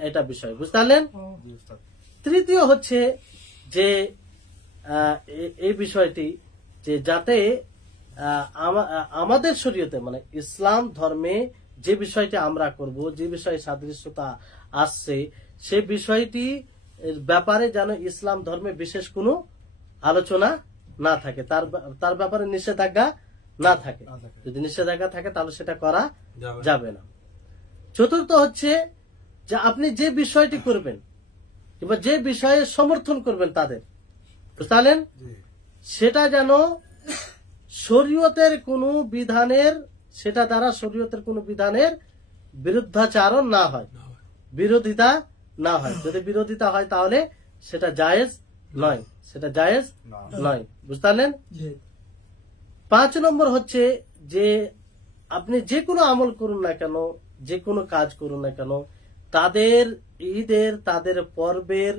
এটা বিষয়। বুঝতে পারলেন? তৃতীয় হচ্ছে যে এই বিষয়টি যে যাতে আমাদের শরীয়তে মানে ইসলাম ধর্মে যে বিষয়টি আমরা করব, যে বিষয়ে সাদৃশ্যতা আসছে, সে বিষয়টি ব্যাপারে যেন ইসলাম ধর্মে বিশেষ কোনো আলোচনা না থাকে, তার ব্যাপারে নিষেধাজ্ঞা না থাকে। যদি নিষেধাজ্ঞা থাকে তাহলে সেটা করা যাবে না। চতুর্থ হচ্ছে যে আপনি যে বিষয়টি করবেন কিংবা যে বিষয়ে সমর্থন করবেন তাদের, বুঝলেন, সেটা যেন শরীয়তের কোনো বিধানের, সেটা দ্বারা শরীয়তের কোনো বিধানের বিরুদ্ধাচারণ না হয়, বিরোধিতা না হয়। যদি বিরোধিতা হয় তাহলে সেটা জায়েজ নয়, সেটা জায়েজ নয়। বুঝতে পারলেন? 5 নম্বর হচ্ছে যে আপনি যে কোনো আমল করুন না কেন, যে কোনো কাজ করুন না কেন, তাদের ঈদের, তাদের পর্বের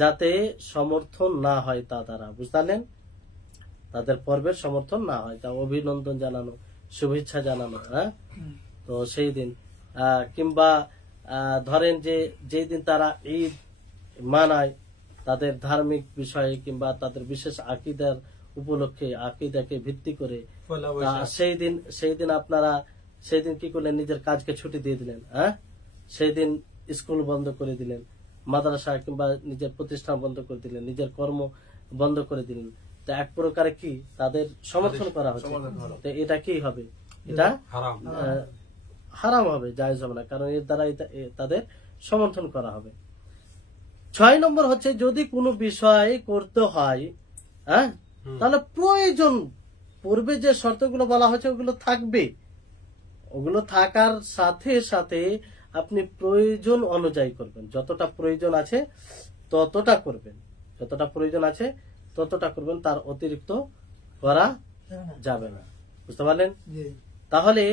যাতে সমর্থন না হয় তা দ্বারা। বুঝতে পারলেন? তাদের পর্বের সমর্থন না হয়, তা অভিনন্দন জানানো, শুভেচ্ছা জানানো, হ্যাঁ, তো সেই দিন কিংবা ধরেন যে যেই দিন তারা ঈদ মানায় তাদের ধার্মিক বিষয়ে কিংবা তাদের বিশেষ আকীদার উপলক্ষে, আকীদাকে ভিত্তি করে, সেই দিন আপনারা সেই দিন কি করলেন, নিজের কাজকে ছুটি দিয়ে দিলেন, হ্যাঁ, সেই দিন স্কুল বন্ধ করে দিলেন, মাদ্রাসা কিংবা নিজের প্রতিষ্ঠান বন্ধ করে দিলেন, নিজের কর্ম বন্ধ করে দিলেন। তো এক প্রকারে কি তাদের সমর্থন করা হচ্ছে, তো এটা কি হবে, এটা হারাম হবে, জায়েজ হবে না, কারণ এর দ্বারা তাদের সমর্থন করা হবে। 6 নম্বর হচ্ছে যদি কোনো বিষয় করতে হয়, হ্যাঁ, তাহলে প্রয়োজন পূর্বে যে শর্তগুলো বলা হয়েছে ওগুলো থাকবে, ওগুলো থাকার সাথে সাথে আপনি প্রয়োজন অনুযায়ী করবেন, যতটা প্রয়োজন আছে ততটা করবেন, যতটা প্রয়োজন আছে ততটা করবেন, তার অতিরিক্ত করা যাবে না। বুঝতে পারলেন? তাহলে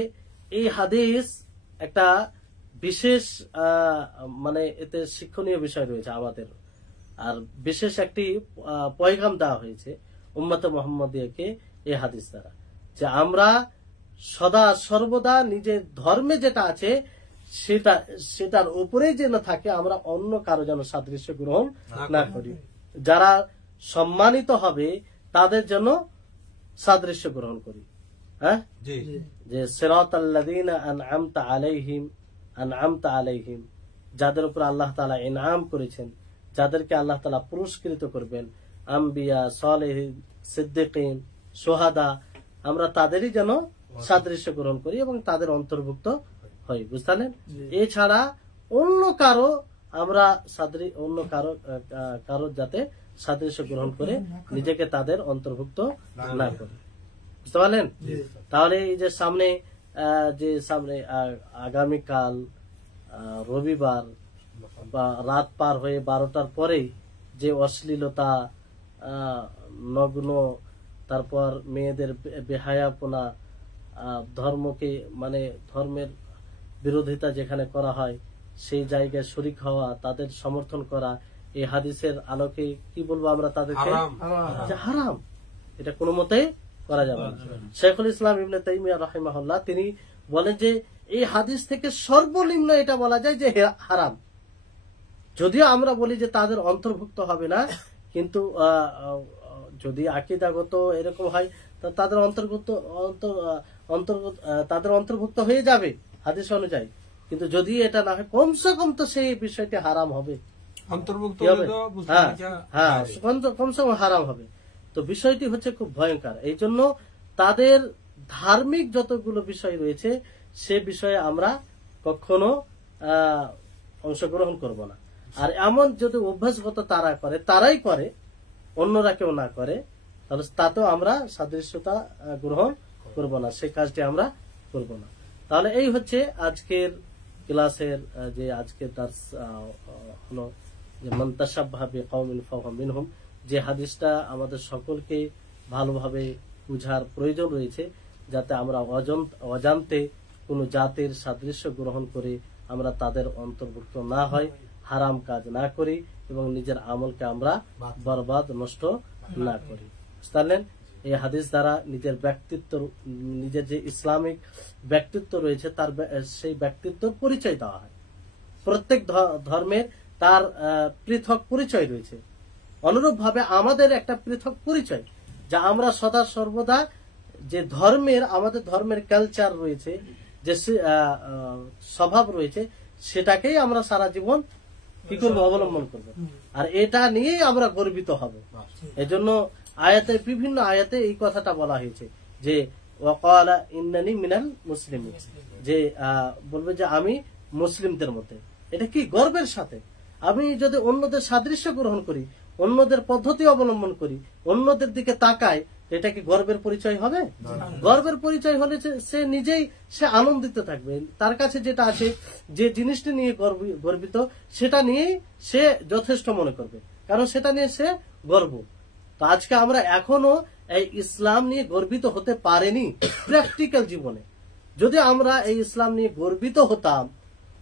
এই হাদিস একটা বিশেষ মানে এতে শিক্ষণীয় বিষয় রয়েছে আমাদের, আর বিশেষ একটি পয়গাম দেওয়া হয়েছে উম্মতে মুহাম্মাদিয়াকে এই হাদিস দ্বারা, যে আমরা সদা সর্বদা নিজের ধর্মে যেটা আছে সেটার উপরে যেন থাকে, আমরা অন্য কারো যেন সাদৃশ্য গ্রহণ না করি। যারা সম্মানিত হবে তাদের জন্য সাদৃশ্য গ্রহণ করি, হ্যাঁ, যে সিরাতাল্লাযীনা আন'আমতা আলাইহিম, যাদের উপর আল্লাহ তাআলা ইনআম করেছেন, যাদেরকে আল্লাহ তাআলা পুরস্কৃত করবেন, আম্বিয়া, সালেহিন, সিদ্দিকিন, শুহাদা, আমরা তাদেরই যেন সাদৃশ্য গ্রহণ করি এবং তাদের অন্তর্ভুক্ত হই। বুঝলেন? এছাড়া অন্য কারো আমরা অন্য কারো যাতে সাদৃশ্য গ্রহণ করে নিজেকে তাদের অন্তর্ভুক্ত না করি। বুঝতে পারলেন? তাহলে এই যে সামনে আগামীকাল রবিবার বা রাত পার হয়ে 12টার পরেই যে অশ্লীলতা, নগ্ন, তারপর মেয়েদের বেহায়াপনা, ধর্মকে মানে ধর্মের বিরোধিতা যেখানে করা হয় সেই জায়গায় শরীক হওয়া, তাদের সমর্থন করা, এই হাদিসের আলোকে কি বলবো আমরা তাদেরকে, হারাম, এটা কোনো মতেই করা যাবে না। শেখুল ইসলাম ইবনে তাইমিয়া রাহিমাহুল্লাহ তিনি বলেন যে এই হাদিস থেকে সর্বনিম্ন এটা বলা যায় যে হারাম, যদিও আমরা বলি যে তাদের অন্তর্ভুক্ত হবে না, কিন্তু যদি আকীদাগত এরকম হয় তাদের অন্তর্ভুক্ত হয়ে যাবে হাদিস অনুযায়ী, কিন্তু যদি এটা না হয় কমসে কম তো সেই বিষয়টি হারাম হবে, কমসে কম হারাম হবে। তো বিষয়টি হচ্ছে খুব ভয়ঙ্কর। এই জন্য তাদের ধার্মিক যতগুলো বিষয় রয়েছে সে বিষয়ে আমরা কখনো অংশগ্রহণ করব না। আর এমন যদি অভ্যাসগত তারাই করে অন্যরা কেউ না করে, তাহলে তাতেও আমরা সাদৃশ্যতা গ্রহণ করব না, সেই কাজটি আমরা করব না। তাহলে এই হচ্ছে আজকের ক্লাসের যে আজকের দার্স হলো যে মান তাশাব্বাহা বিকাওমিন ফাহুয়া মিনহুম, যে হাদিসটা আমাদের সকলকে ভালোভাবে বুঝার প্রয়োজন রয়েছে, যাতে আমরা অজান্তে কোনো জাতির সাদৃশ্য গ্রহণ করে আমরা তাদের অন্তর্ভুক্ত না হয়, হারাম কাজ না করি এবং নিজের আমলকে আমরা বরবাদ নষ্ট না করি। বুঝতে পারলেন? এই হাদিস দ্বারা নিজের ব্যক্তিত্ব, নিজের যে ইসলামিক ব্যক্তিত্ব রয়েছে তার সেই ব্যক্তিত্বর পরিচয় দেওয়া হয়। প্রত্যেক ধর্মের তার পৃথক পরিচয় রয়েছে। অনুরূপ ভাবে আমাদের একটা পৃথক পরিচয়, যা আমরা সদা সর্বদা যে ধর্মের, আমাদের ধর্মের কালচার রয়েছে, যে স্বভাব রয়েছে, সেটাকেই আমরা সারা জীবন কি করবো? অবলম্বন করব। আর এটা নিয়েই আমরা গর্বিত হব। এজন্য আয়াতে, বিভিন্ন আয়াতে এই কথাটা বলা হয়েছে যে ওয়াকালা ইন্নানি মিনাল মুসলিমিন, যে বলবে যে আমি মুসলিমদের মধ্যে। এটা কি গর্বের সাথে। আমি যদি অন্যদের সাদৃশ্য গ্রহণ করি, অন্যদের পদ্ধতি অবলম্বন করি, অন্যদের দিকে তাকাই, এটা কি গর্বের পরিচয় হবে? গর্বের পরিচয় হলে সে নিজেই সে আনন্দিত থাকবে। তার কাছে যেটা আছে, যে জিনিসটি নিয়ে গর্বিত, সেটা নিয়েই সে যথেষ্ট মনে করবে, কারণ সেটা নিয়ে সে গর্ব। তো আজকে আমরা এখনো এই ইসলাম নিয়ে গর্বিত হতে পারিনি প্র্যাকটিক্যাল জীবনে। যদি আমরা এই ইসলাম নিয়ে গর্বিত হতাম,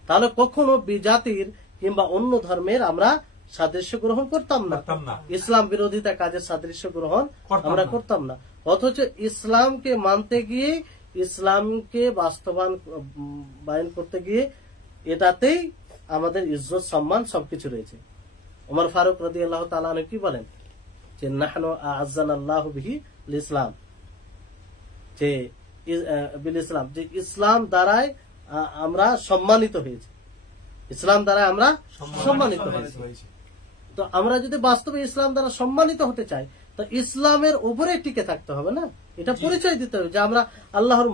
তাহলে কখনো বিজাতির কিংবা অন্য ধর্মের আমরা সাদৃশ্য গ্রহণ করতাম না। ইসলাম বিরোধিতা কাজের সাদৃশ্য গ্রহণ আমরা করতাম না। অথচ ইসলামকে মানতে গিয়ে, ইসলামকে বাস্তবায়ন করতে গিয়ে, এটাতেই আমাদের ইজ্জত সম্মান সবকিছু রয়েছে। ওমর ফারুক রাদিয়াল্লাহু তাআলা আনহু কি বলেন? যে নাহনু আ'আজ্জানাল্লাহু বিহি ইসলাম, যে বিল ইসলাম, যে ইসলাম দ্বারাই আমরা সম্মানিত হয়েছি, ইসলাম দ্বারা আমরা সম্মানিত হয়েছি। তো আমরা যদি বাস্তবে ইসলাম দ্বারা সম্মানিত হতে চাই, তো ইসলামের উপরে টিকে থাকতে হবে না? এটা পরিচয় দিতে হবে যে আমরা আল্লাহর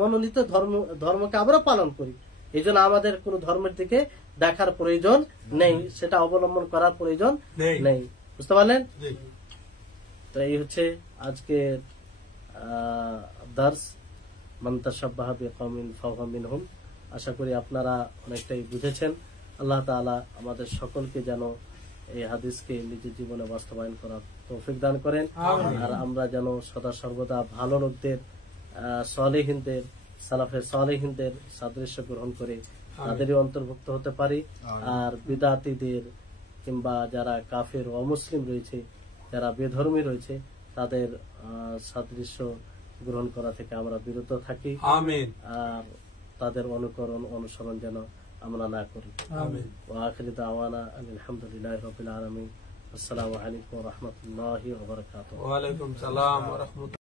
মনোনীত ধর্মকে আমরা পালন করি। এই জন্য আমাদের কোন ধর্মের দিকে দেখার প্রয়োজন নেই, সেটা অবলম্বন করার প্রয়োজন নেই। বুঝতে পারলেন? তো এই হচ্ছে আজকের দার্স, মান তাশাব্বাহা বিকওমিন ফাহুয়া মিনহুম। আশা করি আপনারা অনেকটাই বুঝেছেন। আল্লাহ তাআলা আমাদের সকলকে যেন এই হাদিসকে নিজের জীবনে বাস্তবায়ন করার তৌফিক দান করেন। আর আমরা যেন সদা সর্বদা ভালো লোকদের, সালেহিনদের, সালাফে সালেহিনদের সাদৃশ্য গ্রহণ করে তাদেরই অন্তর্ভুক্ত হতে পারি। আর বিদাতীদের কিংবা যারা কাফের অমুসলিম রয়েছে, যারা বেধর্মী রয়েছে, তাদের সাদৃশ্য গ্রহণ করা থেকে আমরা বিরত থাকি। আমিন। আর তাদের অনুসরণ যেন আমরা না করি। আমিন। ওয়া আখিরু দাওয়ানা আলহামদুলিল্লাহি রাব্বিল আলামিন। আসসালামু আলাইকুম ওয়া রাহমাতুল্লাহি ওয়া বারাকাতুহু। ওয়া আলাইকুম সালাম ওয়া রাহমাতুল্লাহ।